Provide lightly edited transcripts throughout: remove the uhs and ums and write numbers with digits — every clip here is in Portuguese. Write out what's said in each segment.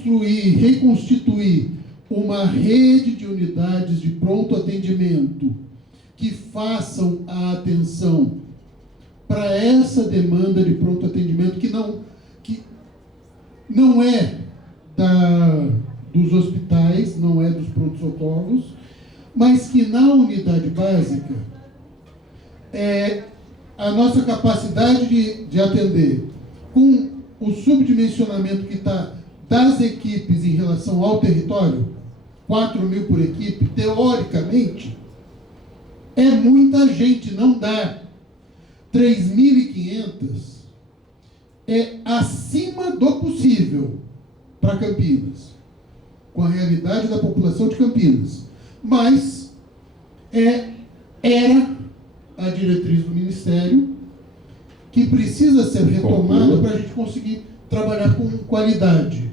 construir, reconstituir uma rede de unidades de pronto atendimento que façam a atenção para essa demanda de pronto atendimento que não é dos hospitais, não é dos pronto-socorros, mas que na unidade básica a nossa capacidade de atender com o subdimensionamento que está das equipes em relação ao território, 4.000 por equipe, teoricamente, é muita gente, não dá. 3.500 é acima do possível para Campinas, com a realidade da população de Campinas. Mas era a diretriz do Ministério, que precisa ser retomada para a gente conseguir trabalhar com qualidade.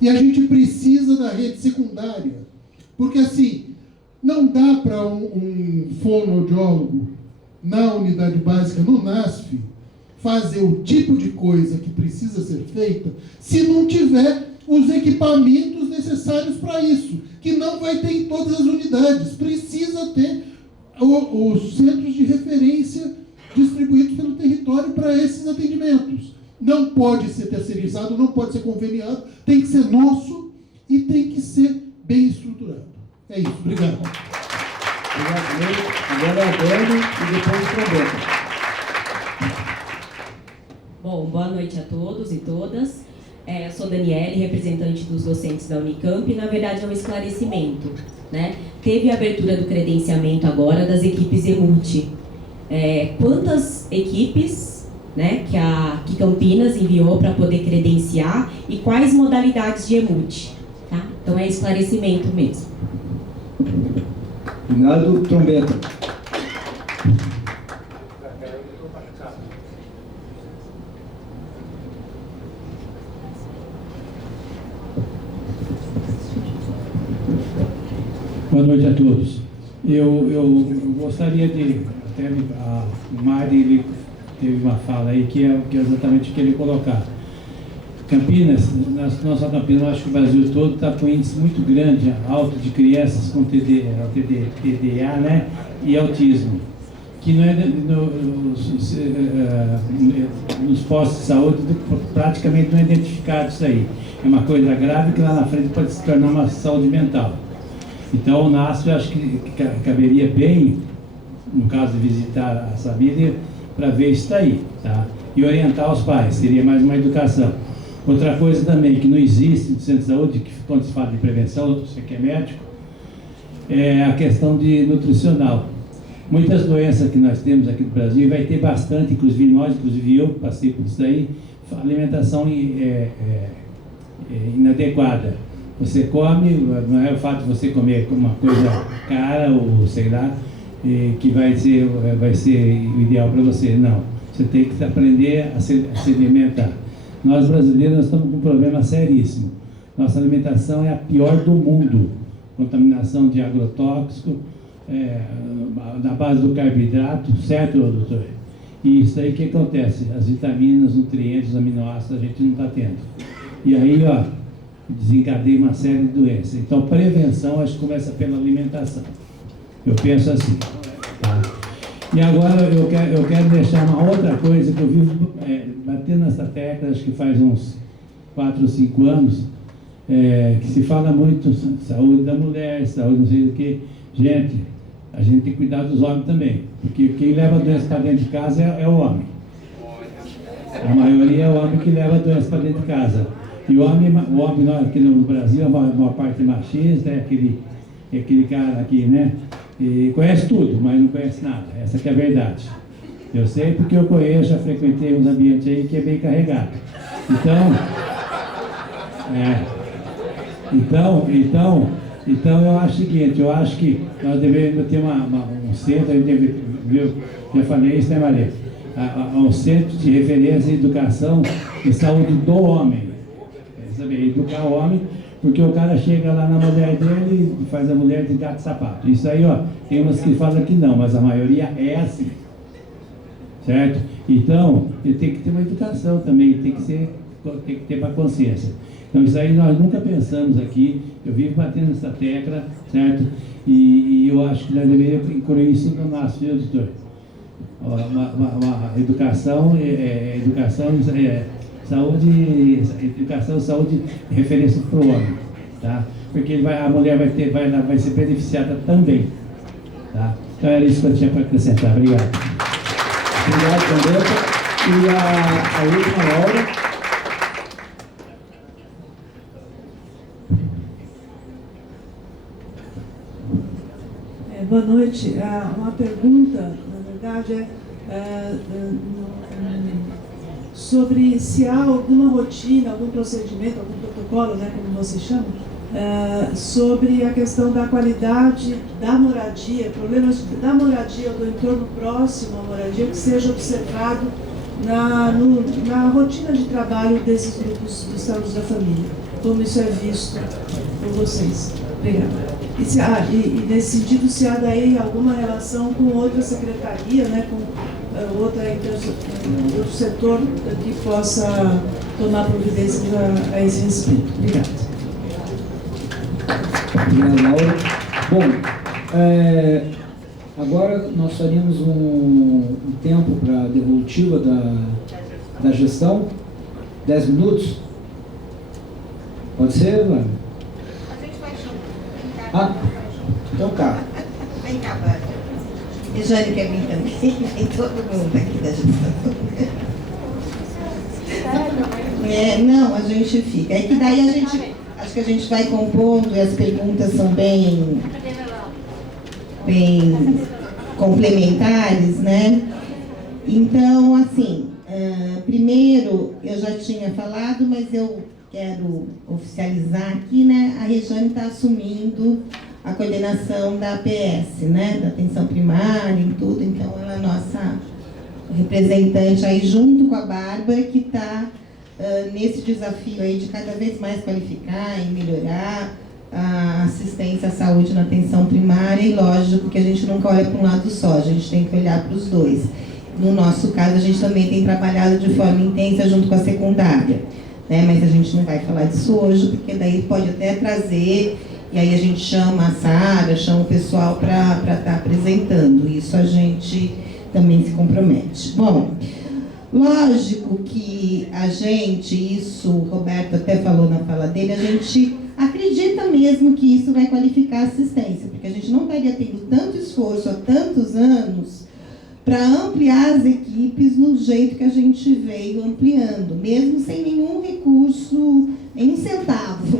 E a gente precisa da rede secundária, porque assim, não dá para um fonoaudiólogo na unidade básica, no NASF, fazer o tipo de coisa que precisa ser feita se não tiver os equipamentos necessários para isso, que não vai ter em todas as unidades. Precisa ter os centros de referência distribuídos pelo território para esses atendimentos. Não pode ser terceirizado, não pode ser conveniado, tem que ser nosso e tem que ser bem estruturado. É isso, obrigado. Obrigado, Ney. Agora é a Dani e depois o Trombeta. Bom, boa noite a todos e todas. Eu sou Daniele, representante dos docentes da Unicamp, e na verdade é um esclarecimento, né? Teve a abertura do credenciamento agora das equipes EMUT. Quantas equipes, né, que Campinas enviou para poder credenciar e quais modalidades de EMUT, tá? Então é esclarecimento mesmo. Obrigado, Trombeta. Boa noite a todos. Eu gostaria de... Até a Mari teve uma fala aí que é exatamente o que ele colocar. Campinas, nossa Campinas, eu acho que o Brasil todo está com um índice muito grande, alto, de crianças com TDA, né, e autismo, que não é nos postos de saúde praticamente não é identificado isso aí. É uma coisa grave que lá na frente pode se tornar uma saúde mental. Então o NASF, eu acho que caberia bem, no caso de visitar a família, para ver isso daí, tá? E orientar os pais, seria mais uma educação. Outra coisa também que não existe no centro de saúde, que quando se fala de prevenção, você que é médico, é a questão de nutricional. Muitas doenças que nós temos aqui no Brasil, vai ter bastante, inclusive eu passei por isso aí, alimentação inadequada. Você come, não é o fato de você comer uma coisa cara ou sei lá, que vai ser o ideal para você, não. Você tem que aprender a se alimentar. Nós brasileiros estamos com um problema seríssimo. Nossa alimentação é a pior do mundo. Contaminação de agrotóxico, na base do carboidrato, certo, doutor? E isso aí que acontece? As vitaminas, nutrientes, os aminoácidos a gente não está tendo. E aí, desencadeia uma série de doenças. Então, prevenção, acho que começa pela alimentação. Eu penso assim. Tá? E agora eu quero deixar uma outra coisa que eu vivo batendo nessa tecla, acho que faz uns 4 ou 5 anos, que se fala muito saúde da mulher, saúde não sei do que. Gente, a gente tem que cuidar dos homens também, porque quem leva a doença para dentro de casa é o homem. A maioria é o homem que leva a doença para dentro de casa. E o homem aqui no Brasil é uma parte machista, é aquele cara aqui, né? E conhece tudo, mas não conhece nada. Essa que é a verdade. Eu sei porque eu conheço, já frequentei uns ambientes aí que é bem carregado. Então eu acho o seguinte, eu acho que nós deveríamos ter um centro, já falei isso, né, Maria? Um centro de referência em educação e saúde do homem. Saber educar o homem, porque o cara chega lá na mulher dele e faz a mulher de gato e sapato. Isso aí, tem umas que falam que não, mas a maioria é assim. Certo? Então, ele tem que ter uma educação também, tem que ter para consciência. Então isso aí nós nunca pensamos aqui, eu vivo batendo nessa tecla, certo? E eu acho que nós deveríamos incluir isso no nosso, viu, doutor? Uma educação, saúde, educação, saúde, referência para o homem, tá? Porque a mulher vai ser beneficiada também, tá? Então era isso que eu tinha para acrescentar. Obrigado. Obrigado, Candeta. E a última, Laura. Boa noite. Uma pergunta, na verdade, sobre se há alguma rotina, algum procedimento, algum protocolo, né, como vocês chamam, sobre a questão da qualidade da moradia, problemas da moradia ou do entorno próximo à moradia que seja observado na rotina de trabalho desses grupos de saúde da família. Como isso é visto por vocês. Obrigada. E nesse sentido, se há daí alguma relação com outra secretaria, né, com outro setor que possa tomar providências a esse respeito. Obrigada. Obrigado, Laura. Bom, agora nós faríamos um tempo para a devolutiva da gestão. 10 minutos? Pode ser, Laura? Então tá. Vem cá, Bárbara. Rejane quer vir também. Vem todo mundo aqui da gestão. Não, a gente fica. É que daí acho que a gente vai compondo e as perguntas são bem complementares, né? Então, assim, primeiro, eu já tinha falado, mas eu quero oficializar aqui, né? A Rejane está assumindo a coordenação da APS, né? Da atenção primária e tudo, então ela é nossa representante aí junto com a Bárbara, que está nesse desafio aí de cada vez mais qualificar e melhorar a assistência à saúde na atenção primária, e lógico que a gente nunca olha para um lado só, a gente tem que olhar para os dois. No nosso caso, a gente também tem trabalhado de forma intensa junto com a secundária, né? Mas a gente não vai falar disso hoje, porque daí pode até trazer, e aí a gente chama a Sara, chama o pessoal para estar apresentando. Isso a gente também se compromete. Bom, lógico que a gente, isso o Roberto até falou na fala dele, a gente acredita mesmo que isso vai qualificar a assistência, porque a gente não estaria tendo tanto esforço há tantos anos para ampliar as equipes no jeito que a gente veio ampliando, mesmo sem nenhum recurso, nenhum centavo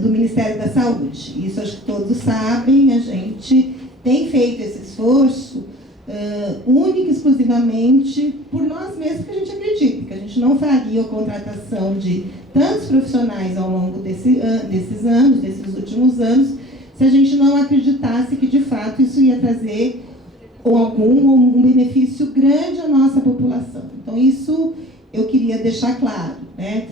do Ministério da Saúde. Isso acho que todos sabem, a gente tem feito esse esforço única e exclusivamente por nós mesmos, que a gente acredita, que a gente não faria a contratação de tantos profissionais ao longo desses anos, desses últimos anos, se a gente não acreditasse que de fato isso ia trazer um benefício grande à nossa população. Então isso eu queria deixar claro, né?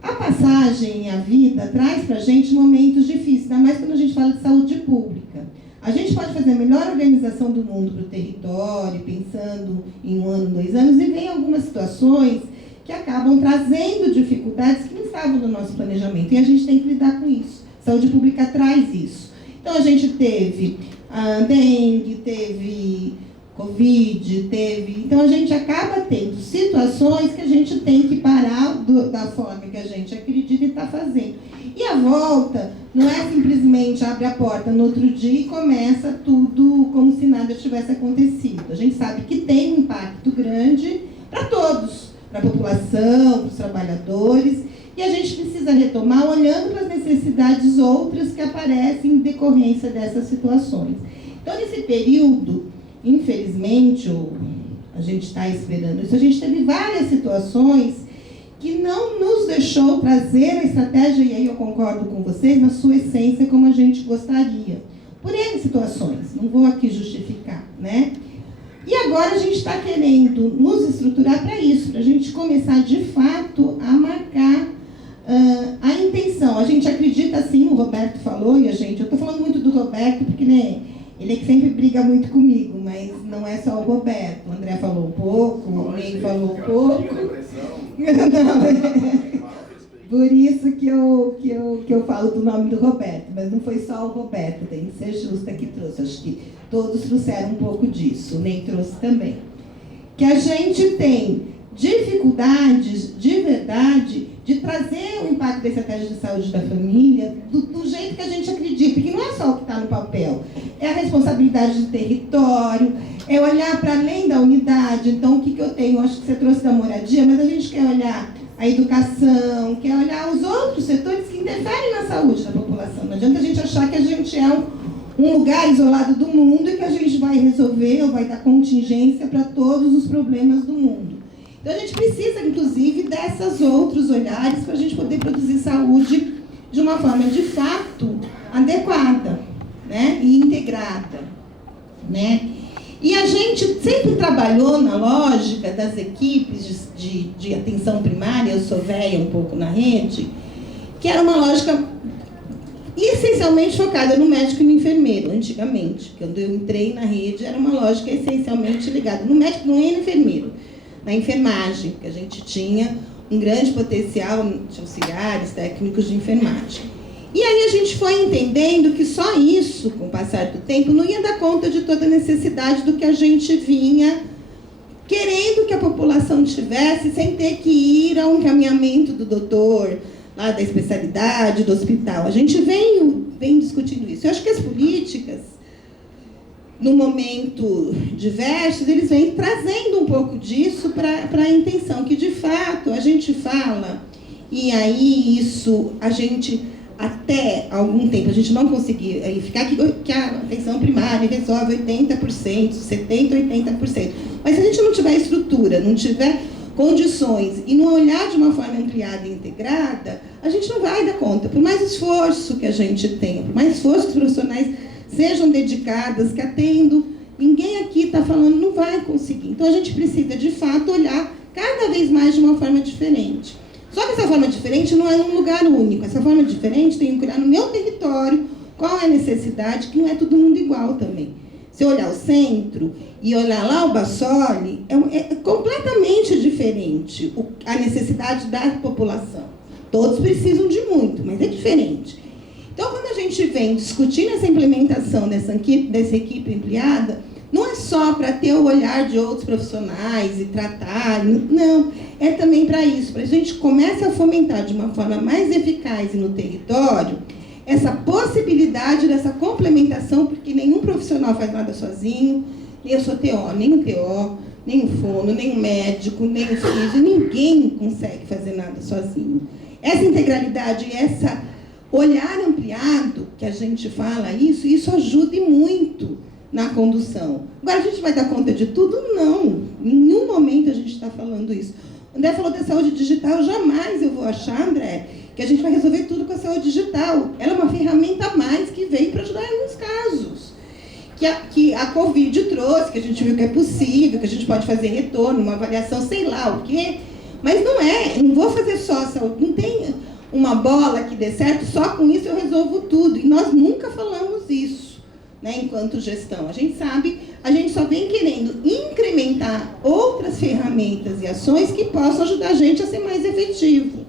A passagem, a vida, traz para a gente momentos difíceis, ainda mais quando a gente fala de saúde pública. A gente pode fazer a melhor organização do mundo para o território, pensando em 1 ano, 2 anos, e vem algumas situações que acabam trazendo dificuldades que não estavam no nosso planejamento, e a gente tem que lidar com isso. Saúde pública traz isso. Então a gente teve dengue, teve Covid, então a gente acaba tendo situações que a gente tem que parar da forma que a gente acredita e está fazendo. E a volta não é simplesmente abre a porta no outro dia e começa tudo como se nada tivesse acontecido. A gente sabe que tem um impacto grande para todos, para a população, para os trabalhadores, e a gente precisa retomar olhando para as necessidades outras que aparecem em decorrência dessas situações. Então, nesse período, infelizmente, a gente está esperando isso, a gente teve várias situações que não nos deixou trazer a estratégia, e aí eu concordo com vocês, na sua essência, como a gente gostaria. Por N situações, não vou aqui justificar, né? E agora a gente está querendo nos estruturar para isso, para a gente começar, de fato, a marcar a intenção. A gente acredita, sim, o Roberto falou, e eu estou falando muito do Roberto, porque, né, ele é que sempre briga muito comigo, mas não é só o Roberto. O André falou um pouco, o Ney falou um pouco. Por isso que eu falo do nome do Roberto, mas não foi só o Roberto, tem que ser justa que trouxe. Acho que todos trouxeram um pouco disso, o Ney trouxe também. Que a gente tem dificuldades, de verdade, de trazer o impacto da estratégia de saúde da família do jeito que a gente acredita, que não é só o que está no papel, é a responsabilidade do território, é olhar para além da unidade. Então, o que eu tenho? Acho que você trouxe da moradia, mas a gente quer olhar a educação, quer olhar os outros setores que interferem na saúde da população. Não adianta a gente achar que a gente é um lugar isolado do mundo e que a gente vai resolver ou vai dar contingência para todos os problemas do mundo. Então, a gente precisa, inclusive, desses outros olhares para a gente poder produzir saúde de uma forma, de fato, adequada, né? E integrada, né? E a gente sempre trabalhou na lógica das equipes de atenção primária, eu sou velha um pouco na rede, que era uma lógica essencialmente focada no médico e no enfermeiro, antigamente. Quando eu entrei na rede, era uma lógica essencialmente ligada no médico, não é no enfermeiro, na enfermagem, que a gente tinha um grande potencial de auxiliares, técnicos de enfermagem. E aí a gente foi entendendo que só isso, com o passar do tempo, não ia dar conta de toda a necessidade do que a gente vinha querendo que a população tivesse, sem ter que ir a um encaminhamento do doutor, lá da especialidade, do hospital. A gente vem discutindo isso. Eu acho que as políticas, no momento diversos, eles vêm trazendo um pouco disso para a intenção, que de fato a gente fala, e aí isso a gente, até algum tempo, a gente não conseguia ficar que a atenção primária resolve 80%, 70%, 80%. Mas se a gente não tiver estrutura, não tiver condições e não olhar de uma forma ampliada e integrada, a gente não vai dar conta. Por mais esforço que a gente tenha, por mais esforço que os profissionais sejam dedicadas, que atendo, ninguém aqui está falando, não vai conseguir. Então a gente precisa, de fato, olhar cada vez mais de uma forma diferente. Só que essa forma diferente não é num lugar único. Essa forma diferente tem que olhar no meu território qual é a necessidade, que não é todo mundo igual também. Se eu olhar o centro e olhar lá o Bassoli, é completamente diferente a necessidade da população. Todos precisam de muito, mas é diferente. Então, quando a gente vem discutindo essa implementação dessa equipe ampliada, não é só para ter o olhar de outros profissionais e tratar, não, é também para isso, para a gente começar a fomentar de uma forma mais eficaz no território essa possibilidade dessa complementação, porque nenhum profissional faz nada sozinho, nem eu sou TO, nem o TO, nem o fono, nem o médico, nem o físico, ninguém consegue fazer nada sozinho. Essa integralidade, essa olhar ampliado, que a gente fala isso ajuda e muito na condução. Agora, a gente vai dar conta de tudo? Não. Em nenhum momento a gente está falando isso. O André falou da saúde digital, jamais eu vou achar, André, que a gente vai resolver tudo com a saúde digital. Ela é uma ferramenta a mais que veio para ajudar em alguns casos. Que a Covid trouxe, que a gente viu que é possível, que a gente pode fazer retorno, uma avaliação, sei lá o quê. Mas não é, não vou fazer só saúde, não tem uma bola que dê certo, só com isso eu resolvo tudo. E nós nunca falamos isso, né, enquanto gestão. A gente sabe, a gente só vem querendo incrementar outras ferramentas e ações que possam ajudar a gente a ser mais efetivo,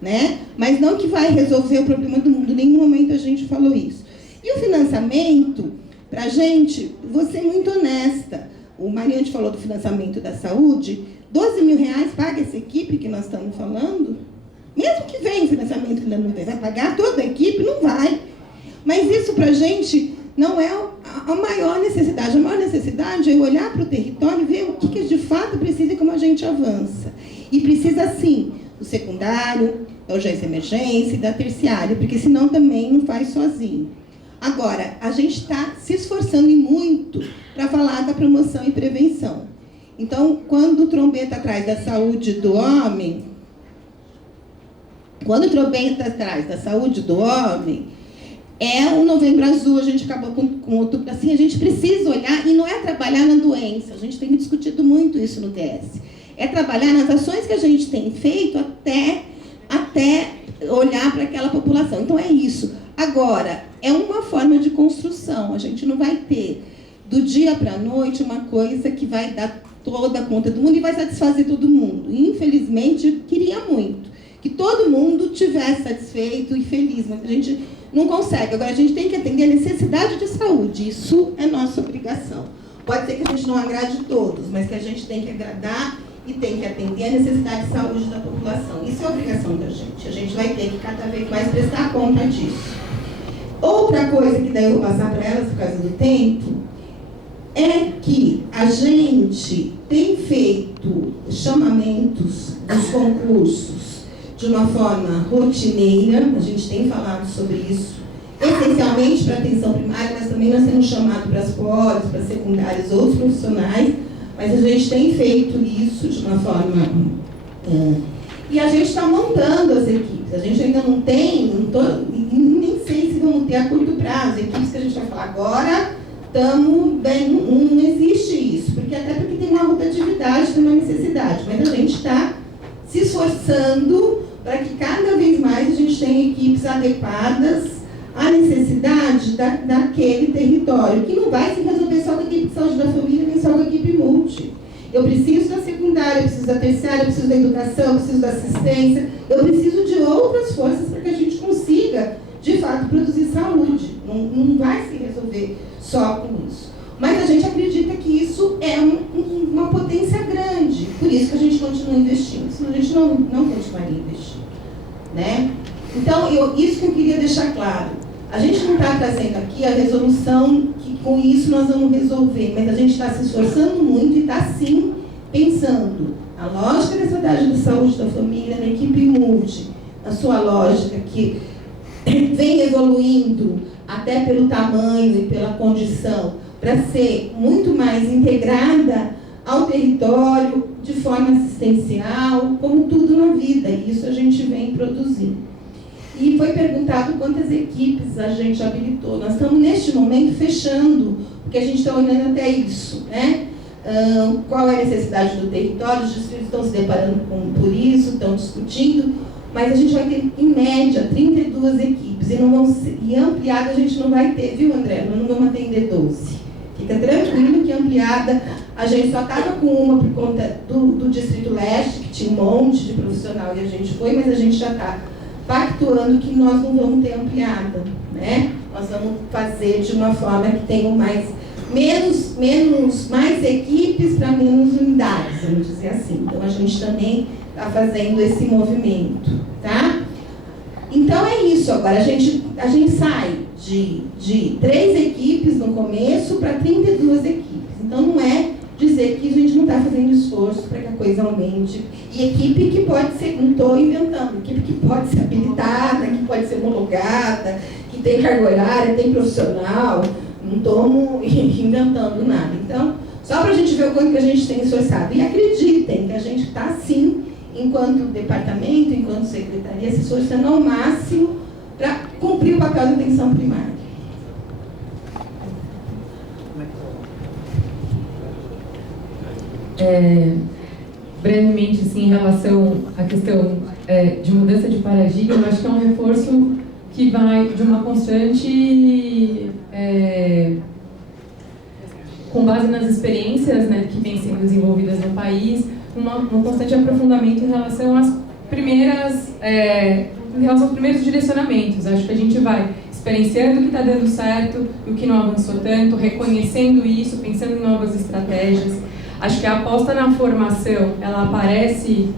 né? Mas não que vai resolver o problema do mundo, em nenhum momento a gente falou isso. E o financiamento, para a gente, vou ser muito honesta, o Mariante falou do financiamento da saúde, R$12 mil paga essa equipe que nós estamos falando? Mesmo que venha financiamento que ainda não vem, vai pagar toda a equipe? Não vai. Mas isso para a gente não é a maior necessidade. A maior necessidade é olhar para o território e ver o que de fato precisa e como a gente avança. E precisa, sim, do secundário, da urgência e emergência e da terciária, porque senão também não faz sozinho. Agora, a gente está se esforçando e muito para falar da promoção e prevenção. Então, quando o Trombeta atrás da saúde do homem, é o Novembro Azul, a gente acabou com outubro, assim, a gente precisa olhar, e não é trabalhar na doença, a gente tem discutido muito isso no DS, é trabalhar nas ações que a gente tem feito até olhar para aquela população. Então é isso. Agora, é uma forma de construção, a gente não vai ter do dia para a noite uma coisa que vai dar toda a conta do mundo e vai satisfazer todo mundo. E, infelizmente, queria muito que todo mundo tivesse satisfeito e feliz, mas a gente não consegue. Agora, a gente tem que atender a necessidade de saúde, isso é nossa obrigação. Pode ser que a gente não agrade todos, mas que a gente tem que agradar e tem que atender a necessidade de saúde da população. Isso é obrigação da gente. A gente vai ter que cada vez mais prestar conta disso. Outra coisa que daí eu vou passar para elas por causa do tempo, é que a gente tem feito chamamentos dos concursos de uma forma rotineira, a gente tem falado sobre isso, essencialmente para a atenção primária, mas também nós temos chamado para as pós, para as secundárias, outros profissionais, mas a gente tem feito isso de uma forma... e a gente está montando as equipes, a gente ainda não tem, nem sei se vamos ter a curto prazo, equipes que a gente vai falar agora, estamos bem, não existe isso, até porque tem uma rotatividade, tem uma necessidade, mas a gente está se esforçando para que cada vez mais a gente tenha equipes adequadas à necessidade daquele território, que não vai se resolver só com a equipe de saúde da família, nem só com a equipe multi. Eu preciso da secundária, eu preciso da terciária, eu preciso da educação, eu preciso da assistência, eu preciso de outras forças para que a gente consiga, de fato, produzir saúde. Não vai se resolver só com isso. Mas a gente acredita que isso é uma potência grande, por isso que a gente continua investindo, senão a gente não continuaria investindo, né? Então, isso que eu queria deixar claro. A gente não está trazendo aqui a resolução que com isso nós vamos resolver, mas a gente está se esforçando muito e está sim pensando a lógica da estratégia de saúde da família, na equipe multi, a sua lógica que vem evoluindo até pelo tamanho e pela condição, para ser muito mais integrada ao território, de forma assistencial, como tudo na vida, e isso a gente vem produzindo. E foi perguntado quantas equipes a gente habilitou. Nós estamos, neste momento, fechando, porque a gente está olhando até isso, né? Qual é a necessidade do território, os distritos estão se deparando por isso, estão discutindo, mas a gente vai ter, em média, 32 equipes, e ampliada a gente não vai ter, viu, André? Nós não vamos atender 12. Fica tranquilo que ampliada, a gente só estava com uma por conta do Distrito Leste, que tinha um monte de profissional e a gente foi, mas a gente já está pactuando que nós não vamos ter ampliada, né? Nós vamos fazer de uma forma que tenham mais equipes para menos unidades, vamos dizer assim. Então a gente também está fazendo esse movimento, tá? Então é isso, agora a gente sai de 3 equipes no começo para 32 equipes. Então não é dizer que a gente não está fazendo esforço para que a coisa aumente. E equipe que pode ser, não estou inventando, equipe que pode ser habilitada, que pode ser homologada, que tem carga horária, tem profissional, não estamos inventando nada. Então, só para a gente ver o quanto que a gente tem esforçado. E acreditem que a gente está, sim, enquanto departamento, enquanto secretaria, se esforçando ao máximo para cumprir o papel da atenção primária. Brevemente, assim, em relação à questão de mudança de paradigma, eu acho que é um reforço que vai de uma constante, com base nas experiências, né, que vêm sendo desenvolvidas no país, um constante aprofundamento em relação às primeiras, em relação aos primeiros direcionamentos. Acho que a gente vai experienciando o que está dando certo e o que não avançou tanto, reconhecendo isso, pensando em novas estratégias. Acho que a aposta na formação, ela aparece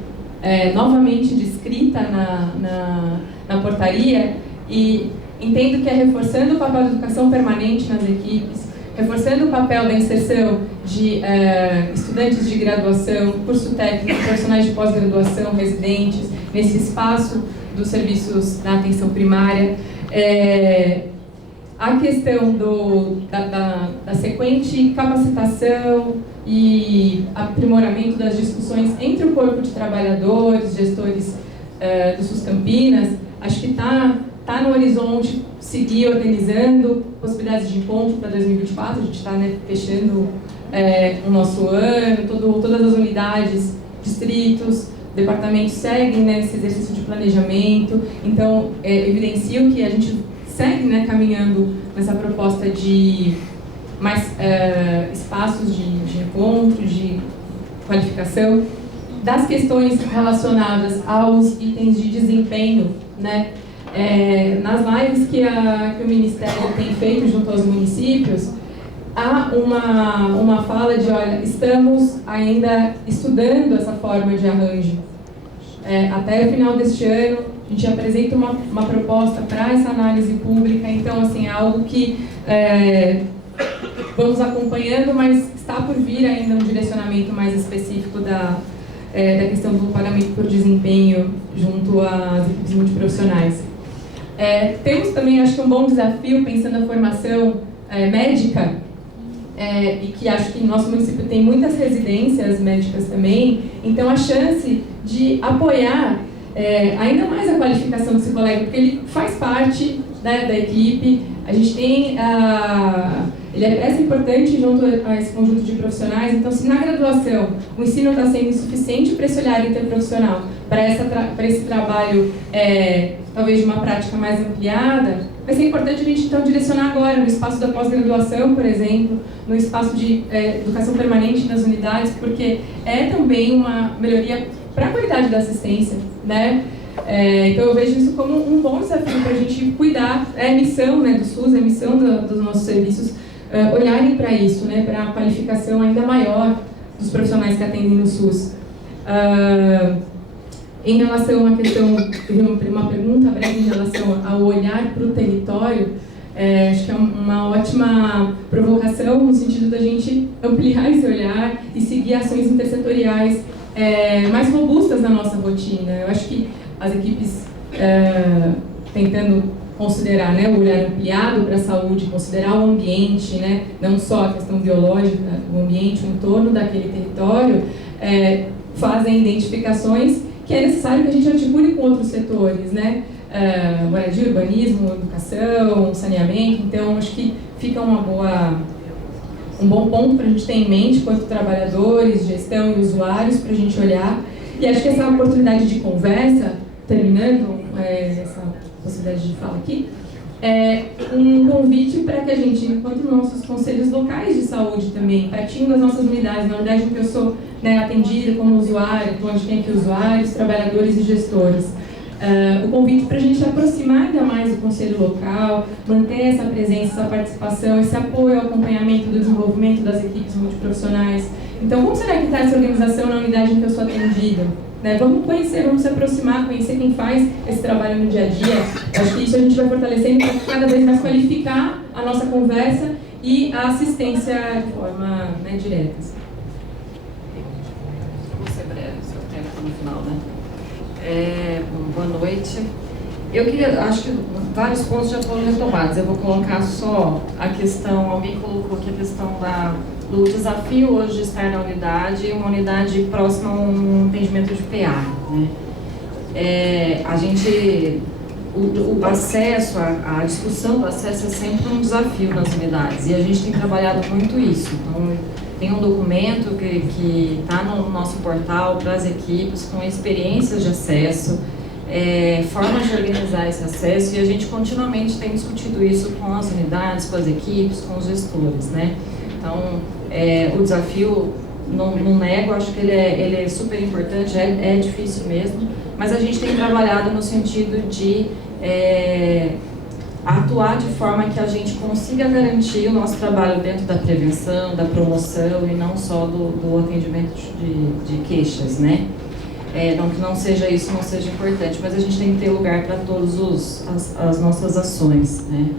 novamente descrita na portaria, e entendo que é reforçando o papel da educação permanente nas equipes, reforçando o papel da inserção de estudantes de graduação, curso técnico, profissionais de pós-graduação, residentes, nesse espaço dos serviços na atenção primária. A questão da sequente capacitação e aprimoramento das discussões entre o corpo de trabalhadores, gestores do SUS Campinas, acho que está no horizonte seguir organizando possibilidades de encontro para 2024, a gente está fechando o nosso ano, todas as unidades, distritos, departamentos seguem nesse exercício de planejamento, então evidencio que a gente segue caminhando nessa proposta de mais espaços de encontro, de qualificação. das questões relacionadas aos itens de desempenho, né? Nas lives que o Ministério tem feito junto aos municípios, há uma fala de, olha, estamos ainda estudando essa forma de arranjo. Até o final deste ano, a gente apresenta uma proposta para essa análise pública, então, assim, é algo que vamos acompanhando, mas está por vir ainda um direcionamento mais específico da questão do pagamento por desempenho junto às equipes multiprofissionais. Temos também, acho que um bom desafio, pensando na formação médica, e que acho que no nosso município tem muitas residências médicas também, então a chance de apoiar ainda mais a qualificação desse colega, porque ele faz parte, né, da equipe, a gente tem ele é peça importante junto a esse conjunto de profissionais, então se na graduação o ensino está sendo insuficiente para esse olhar interprofissional, para esse trabalho talvez de uma prática mais ampliada, vai ser importante a gente então direcionar agora no espaço da pós-graduação, por exemplo, no espaço de educação permanente nas unidades, porque é também uma melhoria para a qualidade da assistência, né? Então eu vejo isso como um bom desafio para a gente cuidar, a missão, né, do SUS, a missão dos nossos serviços, olharem para isso, né, para a qualificação ainda maior dos profissionais que atendem no SUS. Em relação à questão, teve uma pergunta breve em relação ao olhar para o território, acho que é uma ótima provocação no sentido da gente ampliar esse olhar e seguir ações intersetoriais mais robustas na nossa rotina. Eu acho que as equipes tentando considerar, né, o olhar ampliado para a saúde, considerar o ambiente, né, não só a questão biológica, o ambiente, o entorno daquele território, fazem identificações que é necessário que a gente articule com outros setores, né, moradia, urbanismo, educação, saneamento. Então acho que fica um bom ponto para a gente ter em mente quanto trabalhadores, gestão e usuários, para a gente olhar. E acho que essa oportunidade de conversa, terminando essa possibilidade de fala aqui, é um convite para que a gente, enquanto nossos conselhos locais de saúde também, pertinho das nossas unidades, na unidade em que eu sou, né, atendida como usuário, onde tem aqui usuários, trabalhadores e gestores, o convite para a gente aproximar ainda mais o conselho local, manter essa presença, essa participação, esse apoio ao acompanhamento do desenvolvimento das equipes multiprofissionais. Então, como será que está essa organização na unidade em que eu sou atendida? Né? Vamos conhecer, vamos se aproximar, conhecer quem faz esse trabalho no dia a dia. Acho que isso a gente vai fortalecendo para cada vez mais qualificar a nossa conversa e a assistência de forma, né, direta. Eu vou ser breve, seu tempo no final, né? Boa noite. Eu queria, acho que vários pontos já foram retomados. Eu vou colocar só a questão, alguém colocou aqui a questão do desafio hoje de estar na unidade, uma unidade próxima a um atendimento de PA, né? A gente, o acesso, a discussão do acesso é sempre um desafio nas unidades, e a gente tem trabalhado muito isso. Então, tem um documento que está no nosso portal para as equipes com experiências de acesso, formas de organizar esse acesso, e a gente continuamente tem discutido isso com as unidades, com as equipes, com os gestores, né? Então, o desafio, não nego, acho que ele é super importante, é difícil mesmo, mas a gente tem trabalhado no sentido de atuar de forma que a gente consiga garantir o nosso trabalho dentro da prevenção, da promoção e não só do atendimento de queixas, né? Não que não seja isso, não seja importante, mas a gente tem que ter lugar para todas as nossas ações, né?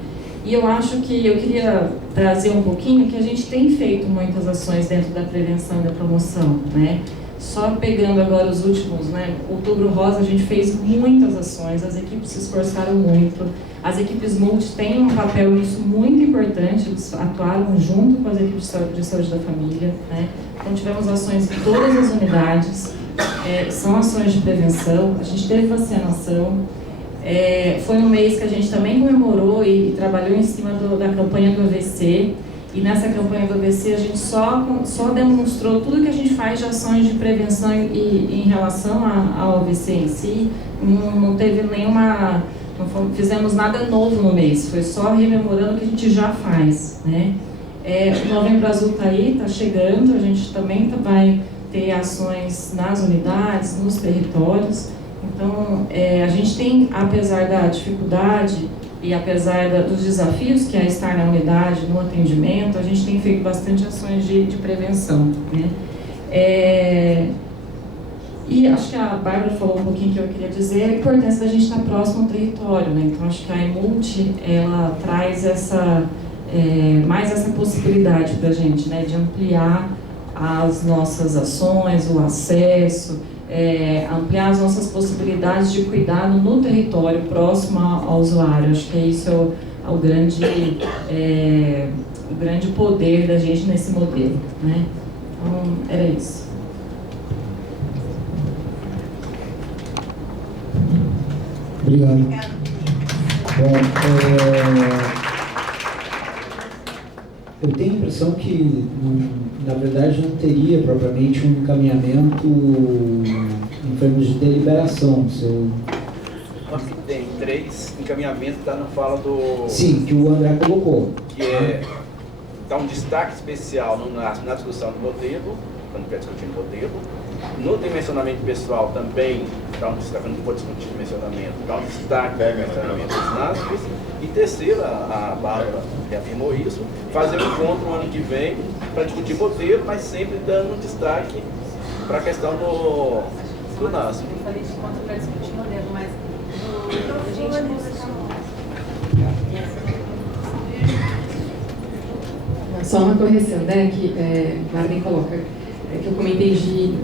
E eu acho que eu queria trazer um pouquinho que a gente tem feito muitas ações dentro da prevenção e da promoção, né? Só pegando agora os últimos, né? Outubro Rosa, a gente fez muitas ações, as equipes se esforçaram muito, as equipes multi têm um papel nisso muito importante, eles atuaram junto com as equipes de saúde da família, né? Então tivemos ações em todas as unidades, são ações de prevenção, a gente teve vacinação. Foi um mês que a gente também comemorou e trabalhou em cima da campanha do AVC, e nessa campanha do AVC a gente só demonstrou tudo que a gente faz de ações de prevenção e em relação ao AVC em si. Não teve nenhuma, não fizemos nada novo no mês, foi só rememorando o que a gente já faz, né? O Novembro Azul está aí, está chegando, a gente também vai ter ações nas unidades, nos territórios. Então, a gente tem, apesar da dificuldade e apesar dos desafios que é estar na unidade, no atendimento, a gente tem feito bastante ações de prevenção, né? E acho que a Bárbara falou um pouquinho que eu queria dizer, a importância da gente estar próximo ao território, né? Então, acho que a Emult, ela traz mais essa possibilidade para a gente, né? De ampliar as nossas ações, o acesso, ampliar as nossas possibilidades de cuidado no território, próximo ao usuário. Acho que isso é o grande poder da gente nesse modelo, né? Então, era isso. Obrigado. Bom, eu tenho a impressão que, na verdade, não teria propriamente um encaminhamento em termos de deliberação. Nós tem 3 encaminhamentos, está na fala do... Sim, que o André colocou. Que dá um destaque especial na discussão do modelo, quando quer discutir o modelo. No dimensionamento pessoal também dá um destaque, quando for discutir dimensionamento, dá um destaque no dimensionamento dos NASFs. E terceira, a Bárbara reafirmou isso, fazer um encontro no ano que vem para discutir modelo, mas sempre dando um destaque para a questão do NASF. Eu falei de encontro para discutir modelo, mas a gente só uma correção, né, que Bárbara coloca, que eu comentei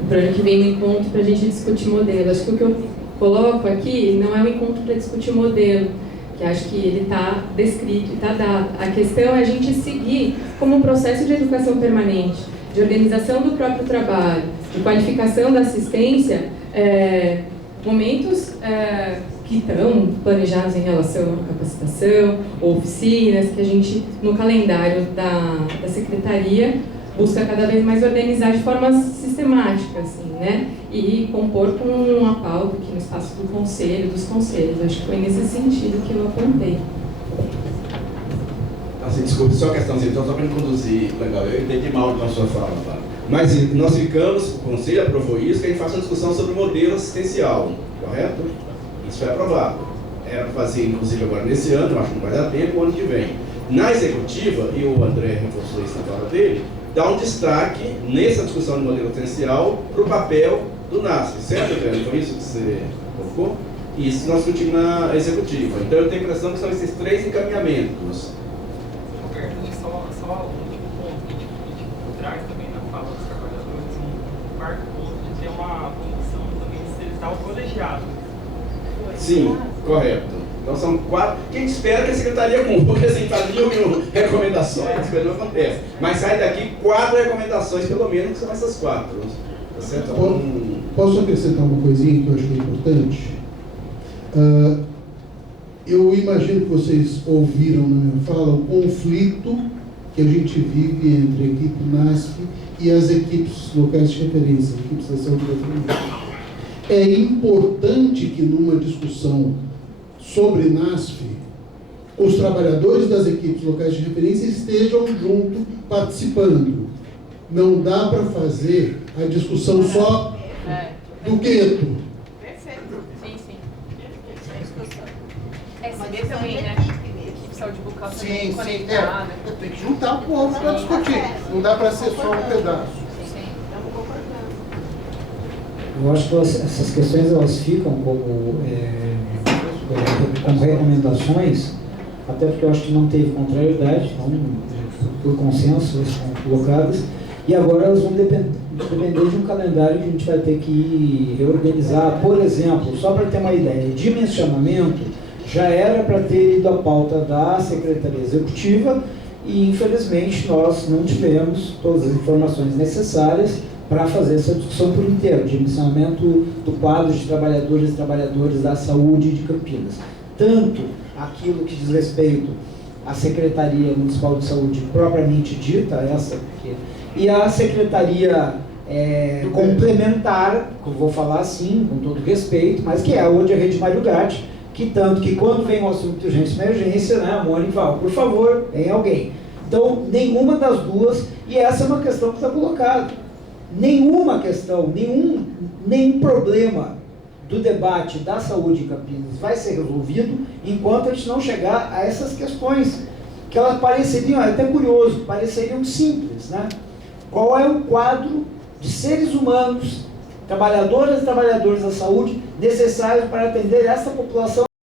para o ano que vem no encontro para a gente discutir modelo. Acho que o que eu coloco aqui não é um encontro para discutir modelo, que acho que ele está descrito, está dado. A questão é a gente seguir como um processo de educação permanente, de organização do próprio trabalho, de qualificação da assistência, momentos que estão planejados em relação à capacitação, oficinas, que a gente, no calendário da Secretaria, busca cada vez mais organizar de forma sistemática, assim, né? E compor com uma pauta aqui no espaço do conselho, dos conselhos. Acho que foi nesse sentido que eu apontei. Assim, desculpe, só uma questãozinha, então só para me conduzir, legal, eu entendi mal na sua fala, tá? Mas nós ficamos, o conselho aprovou isso, que a gente faça uma discussão sobre o modelo assistencial, correto? Isso foi aprovado. Era para fazer, inclusive, agora nesse ano, eu acho que não vai dar tempo, o ano que vem. Na executiva, e o André reforçou isso na fala dele, dá um destaque nessa discussão do modelo assistencial para o papel do NASF, certo, André? Foi isso que você colocou? Isso nós discutimos na executiva. Então eu tenho a impressão que são esses 3 encaminhamentos. Só um último ponto que a gente traz também na fala dos trabalhadores, um quarto ponto de ter uma comissão também de seleção colegiado. Sim, correto. Então são 4. Que a gente espera que a Secretaria cumpra, porque assim, faz 1000 recomendações, as coisas não acontecem. Mas sai daqui 4 recomendações, pelo menos, que são essas 4. Tá certo? Posso acrescentar uma coisinha que eu acho que é importante? Eu imagino que vocês ouviram na minha fala o conflito que a gente vive entre a equipe NASF e as equipes locais de referência, equipes da saúde da família. É importante que numa discussão sobre NASF, os trabalhadores das equipes locais de referência estejam junto, participando. Não dá para fazer a discussão só do gueto. Perfeito. Sim. Saber também, né? Equipe saúde bucal também conectada. Tem que juntar o povo para discutir. Não dá para ser só um pedaço. Sim, estamos concordando. Eu acho que essas questões elas ficam como recomendações, até porque eu acho que não teve contrariedade, então, por consenso, elas foram colocadas, e agora elas vão depender de um calendário que a gente vai ter que reorganizar. Por exemplo, só para ter uma ideia, dimensionamento já era para ter ido à pauta da Secretaria Executiva e, infelizmente, nós não tivemos todas as informações necessárias para fazer essa discussão por inteiro, dimensionamento do quadro de trabalhadores e trabalhadoras da saúde de Campinas. Tanto aquilo que diz respeito à Secretaria Municipal de Saúde propriamente dita, essa aqui, e a Secretaria complementar, que eu vou falar assim, com todo respeito, mas que é hoje a Rede Mário Gatti, que tanto que quando vem um assunto de urgência e emergência, né, a Mônica fala, por favor, vem alguém. Então, nenhuma das duas, e essa é uma questão que está colocada. nenhuma questão, nenhum problema do debate da saúde em Campinas vai ser resolvido enquanto a gente não chegar a essas questões, que elas pareceriam, é até curioso, pareceriam simples, né? Qual é o quadro de seres humanos, trabalhadoras e trabalhadores da saúde, necessários para atender essa população